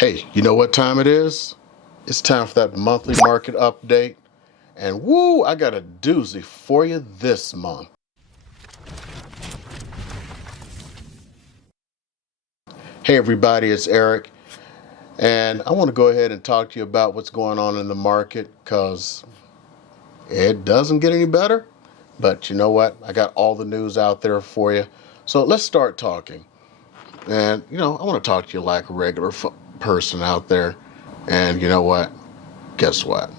Hey, you know what time it is? It's time for that monthly market update. And woo, I got a doozy for you this month. Hey everybody, it's Eric. And I want to go ahead and talk to you about what's going on in the market because it doesn't get any better. But you know what? I got all the news out there for you. So let's start talking. And I want to talk to you like a regular person out there. And you know what? Guess what?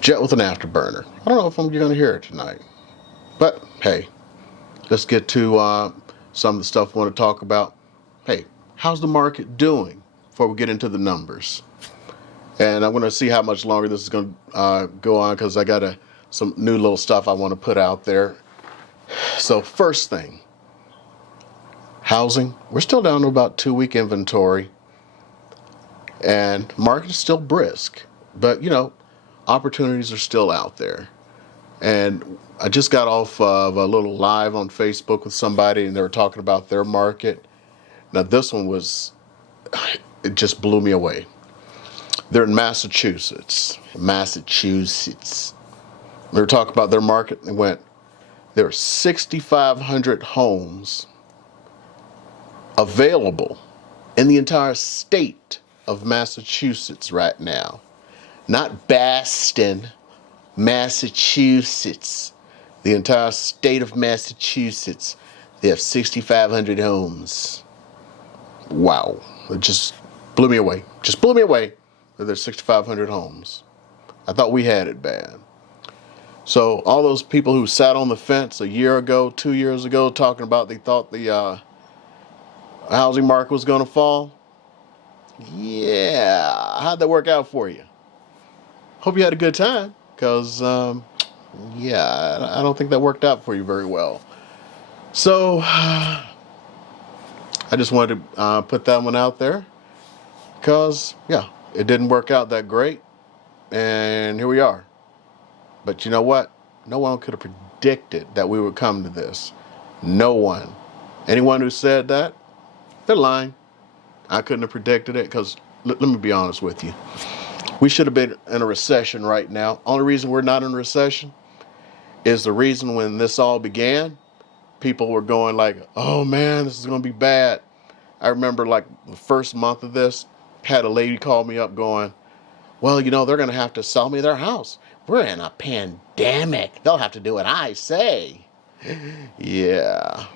Jet with an afterburner. I don't know if I'm going to hear it tonight. But hey, let's get to some of the stuff I want to talk about. Hey, how's the market doing before we get into the numbers? And I'm going to see how much longer this is going to go on because I got some new little stuff I want to put out there. So first thing, housing. We're still down to about 2-week inventory. And market is still brisk. But, opportunities are still out there. And I just got off of a little live on Facebook with somebody, and they were talking about their market. Now, this one it just blew me away. They're in Massachusetts. They were talking about their market, and there are 6,500 homes available in the entire state of Massachusetts right now. Not Boston, Massachusetts. The entire state of Massachusetts. They have 6,500 homes. Wow. It just blew me away. That there's 6,500 homes. I thought we had it bad. So all those people who sat on the fence a year ago, 2 years ago, talking about they thought the housing market was going to fall. Yeah. How'd that work out for you? Hope you had a good time. Because, I don't think that worked out for you very well. So, I just wanted to put that one out there. Because, it didn't work out that great. And here we are. But you know what? No one could have predicted that we would come to this. No one. Anyone who said that, they're lying. I couldn't have predicted it because, let me be honest with you. We should have been in a recession right now. Only reason we're not in a recession is the reason when this all began, people were going like, oh man, this is going to be bad. I remember like the first month of this, had a lady call me up going, well, they're going to have to sell me their house. We're in a pandemic. They'll have to do what I say. Yeah.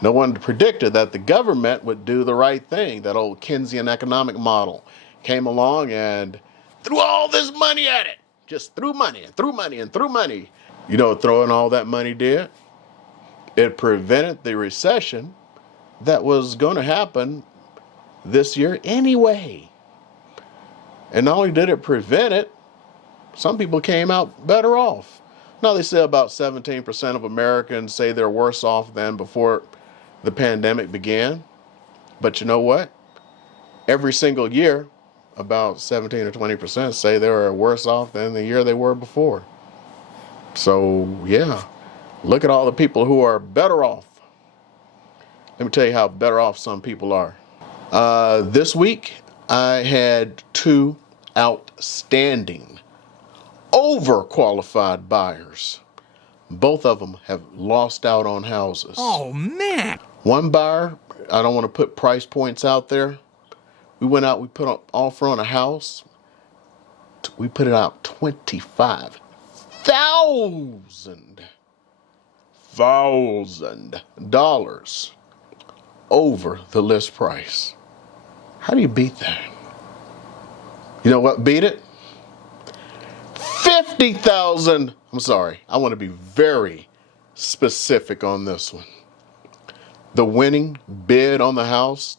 No one predicted that the government would do the right thing. That old Keynesian economic model came along and threw all this money at it. Just threw money and threw money and threw money. You know what throwing all that money did? It prevented the recession that was going to happen this year anyway. And not only did it prevent it, some people came out better off. Now they say about 17% of Americans say they're worse off than before the pandemic began. But you know what? Every single year, about 17 or 20% say they were worse off than the year they were before. So, look at all the people who are better off. Let me tell you how better off some people are. This week, I had 2 outstanding, overqualified buyers. Both of them have lost out on houses. Oh, man. One buyer, I don't want to put price points out there. We went out, we put an offer on a house. We put it out $25,000 over the list price. How do you beat that? You know what beat it? 50,000. I'm sorry. I want to be very specific on this one. The winning bid on the house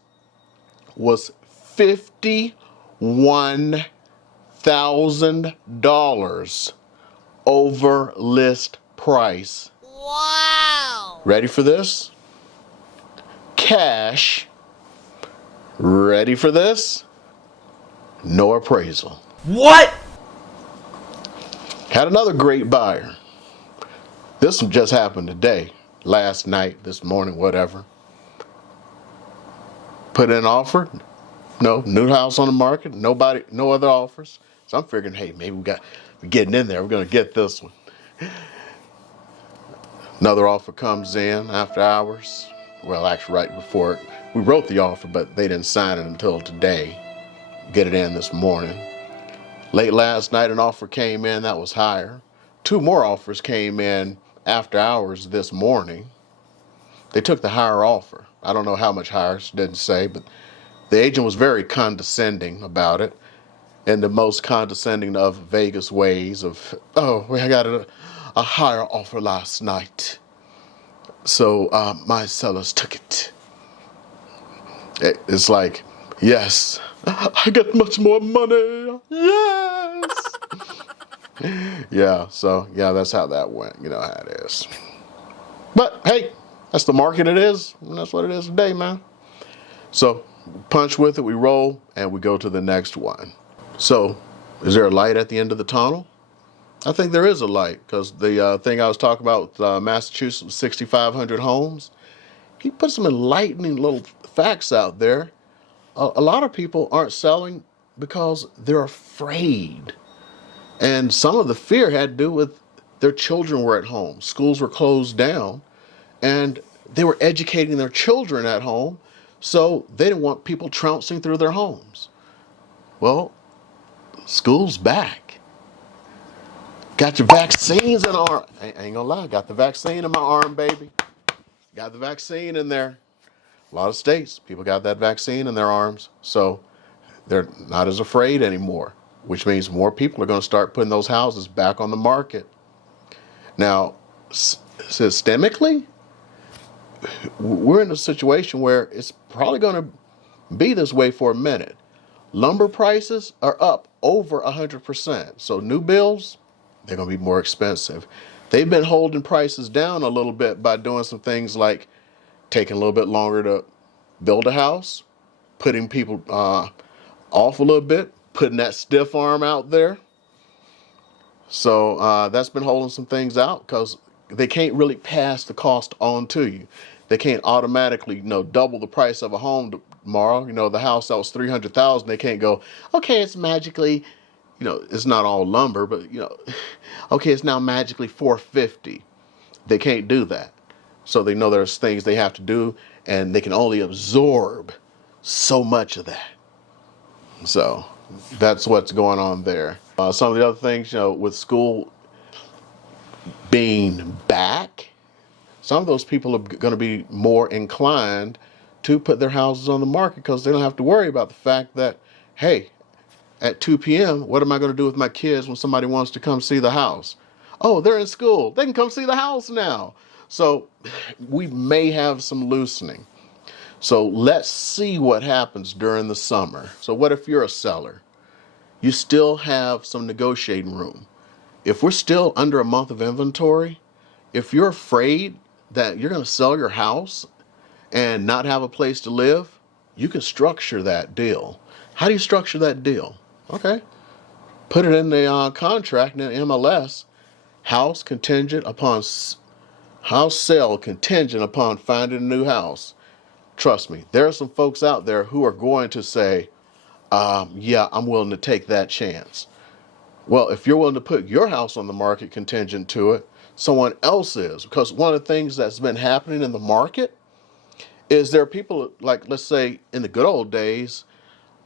was $51,000 over list price. Wow. Ready for this? Cash. Ready for this? No appraisal. What? Had another great buyer. This one just happened today, last night, this morning, whatever. Put in an offer, No, new house on the market, nobody, no other offers. So I'm figuring, hey, maybe we're getting in there. We're gonna get this one. Another offer comes in after hours. Well, actually, right before we wrote the offer, but they didn't sign it until today. Get it in this morning. Late last night, an offer came in that was higher. Two more offers came in after hours this morning. They took the higher offer. I don't know how much higher, she didn't say, but the agent was very condescending about it, in the most condescending of Vegas ways of, oh, I got a higher offer last night. So my sellers took it. It's like, yes, I got much more money. Yes. Yeah, so yeah, that's how that went. You know how it is. But hey, that's the market it is. And that's what it is today, man. So punch with it, we roll, and we go to the next one. So is there a light at the end of the tunnel? I think there is a light, because the thing I was talking about with Massachusetts, 6,500 homes, he put some enlightening little facts out there. A lot of people aren't selling because they're afraid. And some of the fear had to do with their children were at home. Schools were closed down, and they were educating their children at home, so they didn't want people trouncing through their homes. Well, school's back. Got your vaccines in arm. I ain't gonna lie, got the vaccine in my arm, baby. Got the vaccine in there. A lot of states, people got that vaccine in their arms. So they're not as afraid anymore, which means more people are going to start putting those houses back on the market. Now, systemically, we're in a situation where it's probably going to be this way for a minute. Lumber prices are up over 100%. So new builds, they're going to be more expensive. They've been holding prices down a little bit by doing some things like taking a little bit longer to build a house, putting people off a little bit, putting that stiff arm out there. So that's been holding some things out, because they can't really pass the cost on to you. They can't automatically, double the price of a home tomorrow. The house that was $300,000, they can't go, okay, it's magically, it's not all lumber, but okay, it's now magically $450. They can't do that. So they know there's things they have to do, and they can only absorb so much of that. So that's what's going on there. Some of the other things, with school being back, some of those people are going to be more inclined to put their houses on the market, because they don't have to worry about the fact that, hey, at 2 p.m., what am I going to do with my kids when somebody wants to come see the house? Oh, they're in school. They can come see the house now. So we may have some loosening. So let's see what happens during the summer. So what if you're a seller? You still have some negotiating room. If we're still under a month of inventory, if you're afraid that you're going to sell your house and not have a place to live, you can structure that deal. How do you structure that deal? Okay. Put it in the contract in MLS. House sale contingent upon finding a new house. Trust me, there are some folks out there who are going to say, yeah, I'm willing to take that chance. Well, if you're willing to put your house on the market contingent to it, someone else is. Because one of the things that's been happening in the market is there are people, like, let's say in the good old days,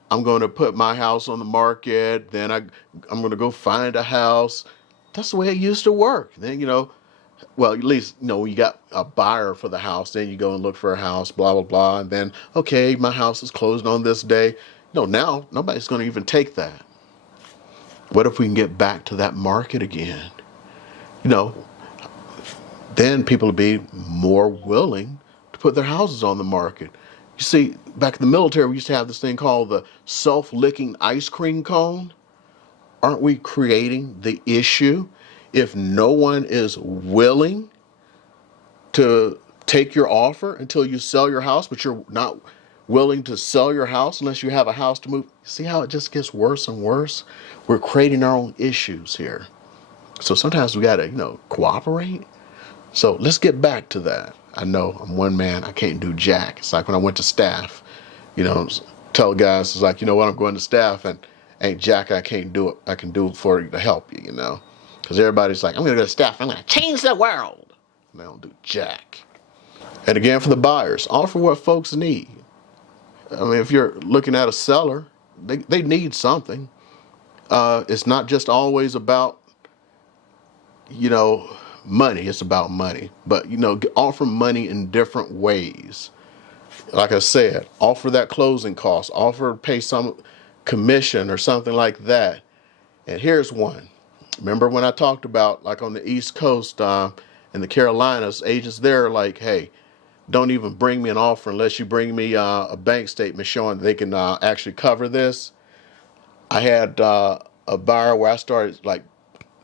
I'm going to put my house on the market, then I'm going to go find a house. That's the way it used to work. Then, well, at least, when you got a buyer for the house, then you go and look for a house, blah, blah, blah. And then, okay, my house is closed on this day. No, now nobody's going to even take that. What if we can get back to that market again? Then people will be more willing to put their houses on the market. You see, back in the military, we used to have this thing called the self-licking ice cream cone. Aren't we creating the issue if no one is willing to take your offer until you sell your house, but you're not willing to sell your house unless you have a house to move? See how it just gets worse and worse? We're creating our own issues here. So sometimes we got to, cooperate. So let's get back to that. I know I'm one man. I can't do jack. It's like when I went to staff, tell guys, it's like, you know what, I'm going to staff and ain't jack I can't do it. I can do it for you to help you, you know. Because everybody's like, I'm going to go to staff. I'm going to change the world. And they don't do jack. And again, for the buyers, offer what folks need. I mean, if you're looking at a seller, they need something. It's not just always about, you know, money. It's about money. But, you know, offer money in different ways. Like I said, offer that closing cost. Offer to pay some commission or something like that. And here's one. Remember when I talked about, like on the East Coast in the Carolinas, agents there are like, hey, don't even bring me an offer unless you bring me a bank statement showing they can actually cover this. I had a buyer where I started like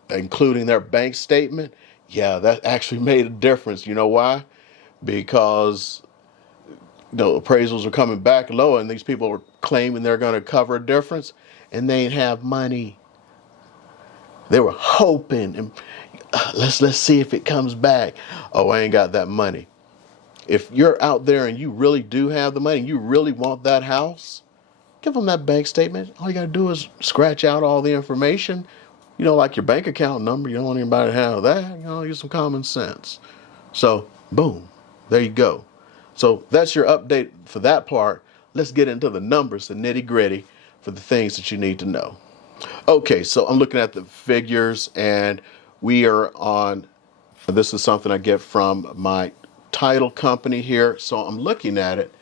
including their bank statement. Yeah, that actually made a difference. You know why? Because appraisals are coming back low and these people are claiming they're going to cover a difference and they ain't have money. They were hoping and let's see if it comes back. Oh, I ain't got that money. If you're out there and you really do have the money and you really want that house, give them that bank statement. All you got to do is scratch out all the information, like your bank account number. You don't want anybody to have that. Use some common sense. So, boom, there you go. So that's your update for that part. Let's get into the numbers, the nitty gritty for the things that you need to know. Okay, so I'm looking at the figures and we are on, this is something I get from my title company here. So I'm looking at it.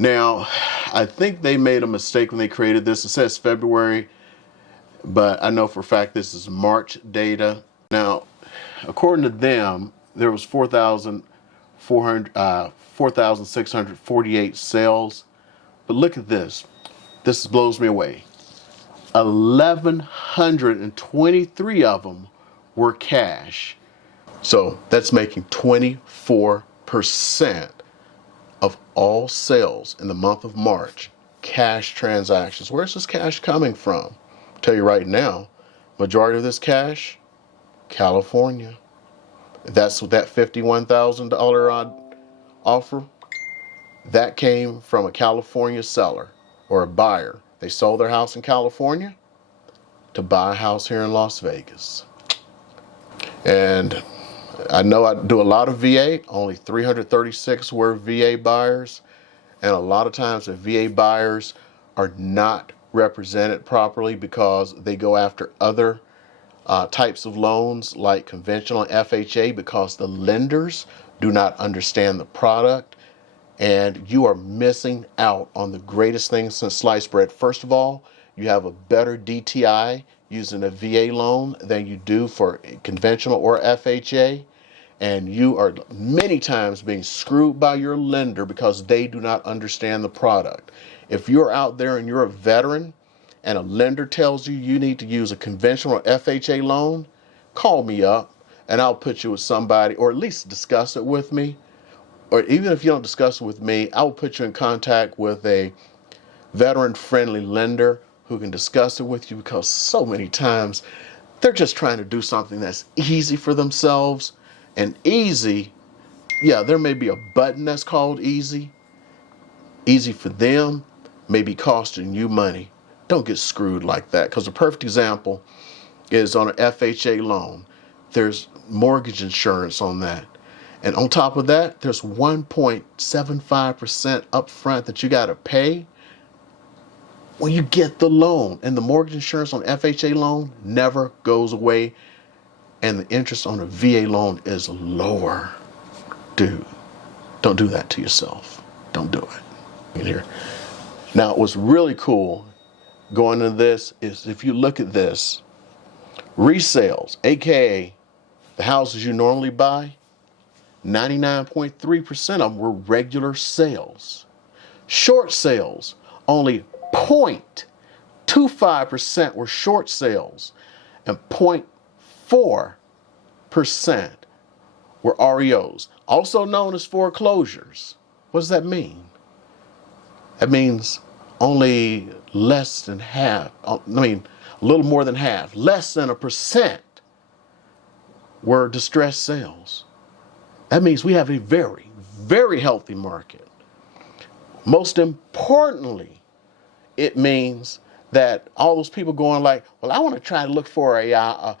Now, I think they made a mistake when they created this. It says February, but I know for a fact this is March data. Now, according to them, there was 4,648 sales. But look at this. This blows me away. 1,123 of them were cash. So that's making 24% of all sales in the month of March, cash transactions. Where's this cash coming from? I'll tell you right now, majority of this cash, California. That's what that $51,000 offer, that came from a California seller or a buyer. They sold their house in California to buy a house here in Las Vegas. And I know I do a lot of VA, only 336 were VA buyers. And a lot of times the VA buyers are not represented properly because they go after other types of loans like conventional FHA because the lenders do not understand the product. And you are missing out on the greatest thing since sliced bread. First of all, you have a better DTI using a VA loan than you do for conventional or FHA. And you are many times being screwed by your lender because they do not understand the product. If you're out there and you're a veteran and a lender tells you you need to use a conventional FHA loan, call me up and I'll put you with somebody, or at least discuss it with me. Or even if you don't discuss it with me, I'll put you in contact with a veteran-friendly lender who can discuss it with you, because so many times they're just trying to do something that's easy for themselves. And easy, yeah, there may be a button that's called easy. Easy for them may be costing you money. Don't get screwed like that, because a perfect example is on an FHA loan. There's mortgage insurance on that. And on top of that, there's 1.75% upfront that you got to pay when you get the loan. And the mortgage insurance on FHA loan never goes away. And the interest on a VA loan is lower. Dude, don't do that to yourself. Don't do it. In here. Now, what's really cool going into this is if you look at this, resales, aka the houses you normally buy, 99.3% of them were regular sales. Short sales, only 0.25% were short sales, and 0.4% were REOs, also known as foreclosures. What does that mean? That means only less than half, a little more than half, less than 1% were distressed sales. That means we have a very, very healthy market. Most importantly, it means that all those people going like, well, I want to try to look for a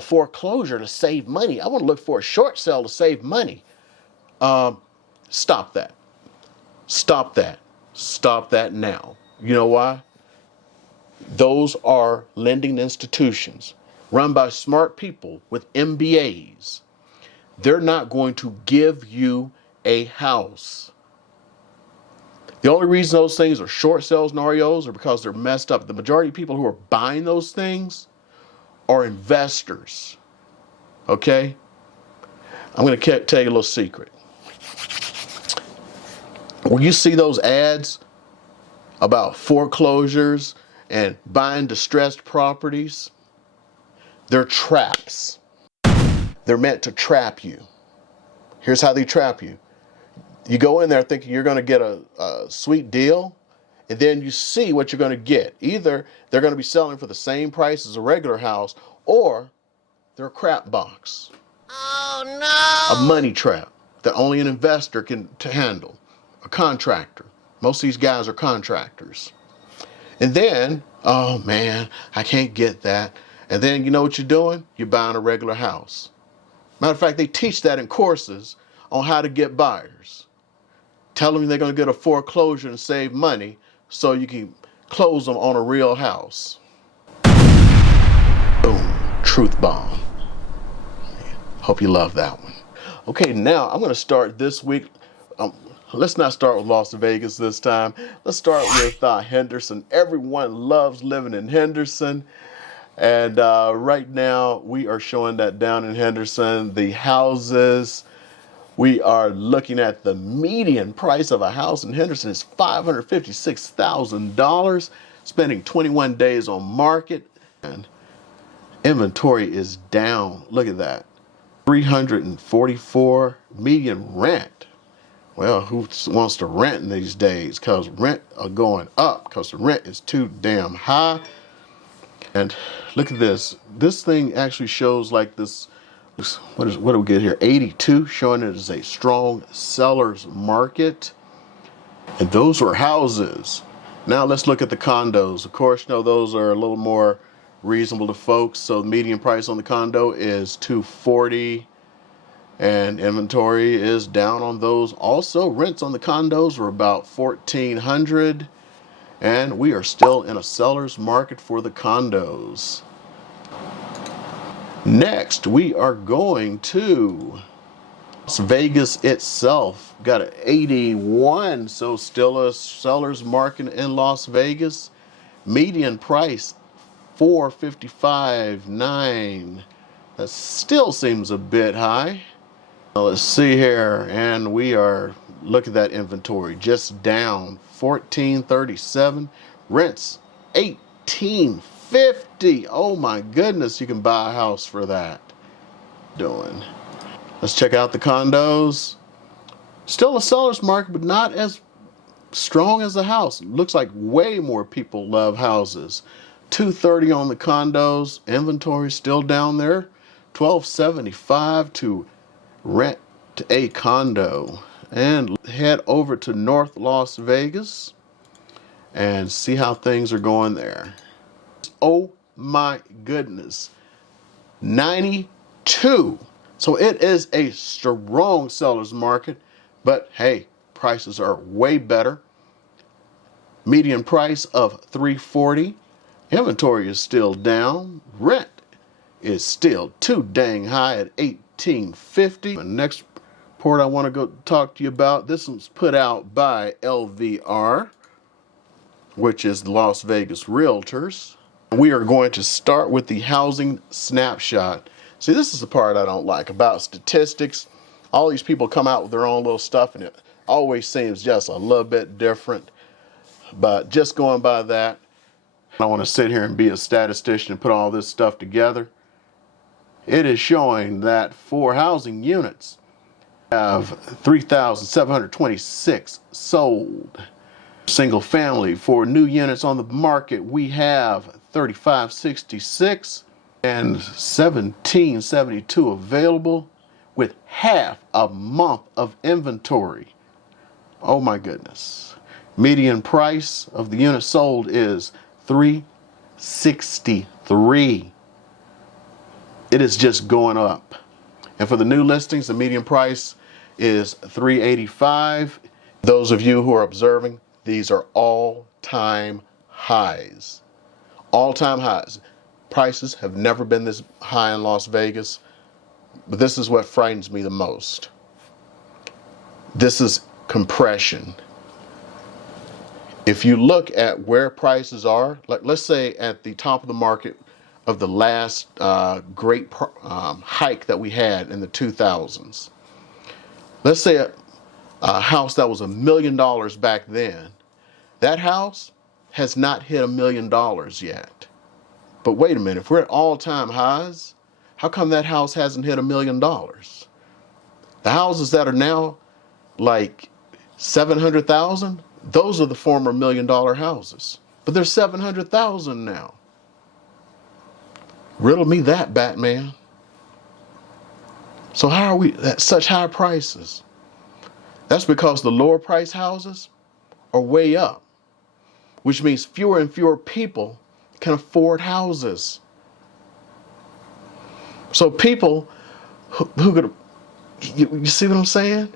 foreclosure to save money. I want to look for a short sale to save money. Stop that. Stop that. Stop that now. You know why? Those are lending institutions run by smart people with MBAs. They're not going to give you a house. The only reason those things are short sales and REOs are because they're messed up. The majority of people who are buying those things are investors. Okay? I'm going to tell you a little secret. When you see those ads about foreclosures and buying distressed properties, they're traps. They're meant to trap you. Here's how they trap you. You go in there thinking you're going to get a sweet deal, and then you see what you're going to get. Either they're going to be selling for the same price as a regular house, or they're a crap box. Oh no! A money trap that only an investor can handle. A contractor. Most of these guys are contractors. And then, oh man, I can't get that. And then you know what you're doing? You're buying a regular house. Matter of fact, they teach that in courses on how to get buyers. Tell them they're going to get a foreclosure and save money so you can close them on a real house. Boom. Truth bomb. Hope you love that one. Okay, now I'm going to start this week. Let's not start with Las Vegas this time. Let's start with Henderson. Everyone loves living in Henderson. And right now we are showing that down in Henderson, the houses. We are looking at the median price of a house in Henderson is $556,000, spending 21 days on market, and inventory is down. Look at that. 344 median rent. Well, who wants to rent in these days? Because rent are going up because the rent is too damn high. And look at this. This thing actually shows like this. What do we get here? 82, showing it as a strong seller's market. And those were houses. Now let's look at the condos. Of course, you know, those are a little more reasonable to folks. So the median price on the condo is $240, and inventory is down on those. Also, rents on the condos are about $1,400, and we are still in a seller's market for the condos. Next, we are going to Las Vegas itself. Got an 81, so still a seller's market in Las Vegas. Median price $455,900. That still seems a bit high. Now let's see here, and we are look at that inventory, just down $1,437. Rents $1,850. Oh my goodness, you can buy a house for that. Let's check out the condos. Still a seller's market, but not as strong as the house. Looks like way more people love houses. $230 on the condos. Inventory still down there. $1,275 to rent a condo. And head over to North Las Vegas and see how things are going there. Oh my goodness. 92. So it is a strong seller's market, but hey, prices are way better. Median price of $340. Inventory is still down. Rent is still too dang high at $1,850. The next report I want to go talk to you about, this one's put out by LVR, which is the Las Vegas Realtors. We are going to start with the housing snapshot. See, this is the part I don't like about statistics. All these people come out with their own little stuff, and it always seems just a little bit different. But just going by that, I don't want to sit here and be a statistician and put all this stuff together. It is showing that for housing units, have 3,726 sold. Single family, for new units on the market, we have 3,566 and 1,772 available with half a month of inventory. Oh my goodness. Median price of the unit sold is $363. It is just going up. And for the new listings, the median price is $385. Those of you who are observing, these are all-time highs. All-time highs. Prices have never been this high in Las Vegas, but this is what frightens me the most. This is compression. If you look at where prices are, like let's say at the top of the market of the last great hike that we had in the 2000s, let's say a house that was $1 million back then, that house has not hit $1 million yet. But wait a minute, if we're at all-time highs, how come that house hasn't hit $1 million? The houses that are now like 700,000, those are the former $1 million houses. But they're 700,000 now. Riddle me that, Batman. So how are we at such high prices? That's because the lower price houses are way up, which means fewer and fewer people can afford houses. So people who could, you see what I'm saying?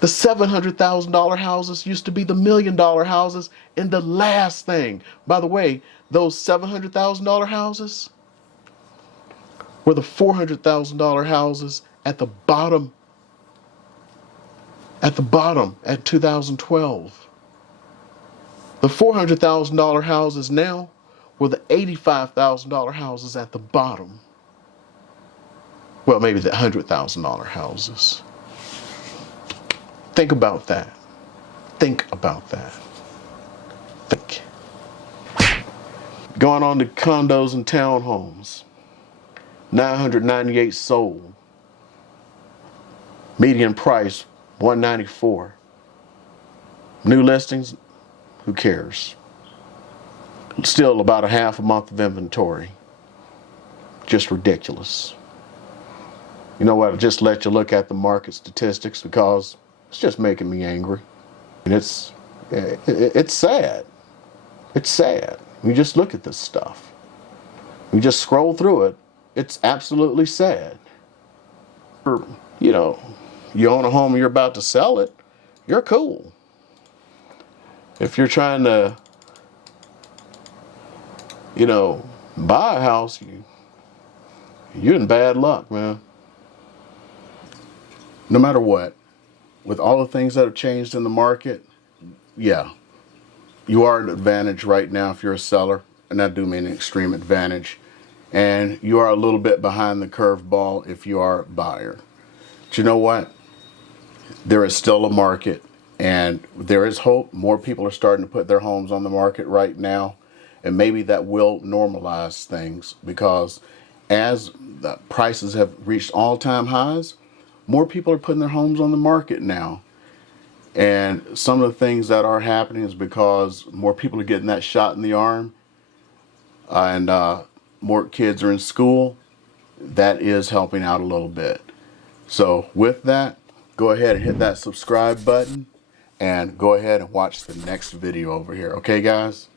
The $700,000 houses used to be the $1 million houses. And the last thing, by the way, those $700,000 houses were the $400,000 houses at the bottom at 2012. The $400,000 houses now were the $85,000 houses at the bottom. Well, maybe the $100,000 houses. Think about that. Think about that. Think. Going on to condos and townhomes. 998 sold. Median price, $194. New listings, who cares? Still about a half a month of inventory. Just ridiculous. You know what? I'll just let you look at the market statistics because it's just making me angry. And it's sad. It's sad. You just look at this stuff. You just scroll through it. It's absolutely sad. You know, you own a home and you're about to sell it, you're cool. If you're trying to, buy a house, you're in bad luck, man. No matter what, with all the things that have changed in the market, yeah, you are at an advantage right now if you're a seller, and I do mean an extreme advantage. And you are a little bit behind the curveball if you are a buyer. But you know what? There is still a market, and there is hope. More people are starting to put their homes on the market right now, and maybe that will normalize things because as the prices have reached all-time highs, more people are putting their homes on the market now. And some of the things that are happening is because more people are getting that shot in the arm, and more kids are in school. That is helping out a little bit. So with that, go ahead and hit that subscribe button and go ahead and watch the next video over here. Okay, guys?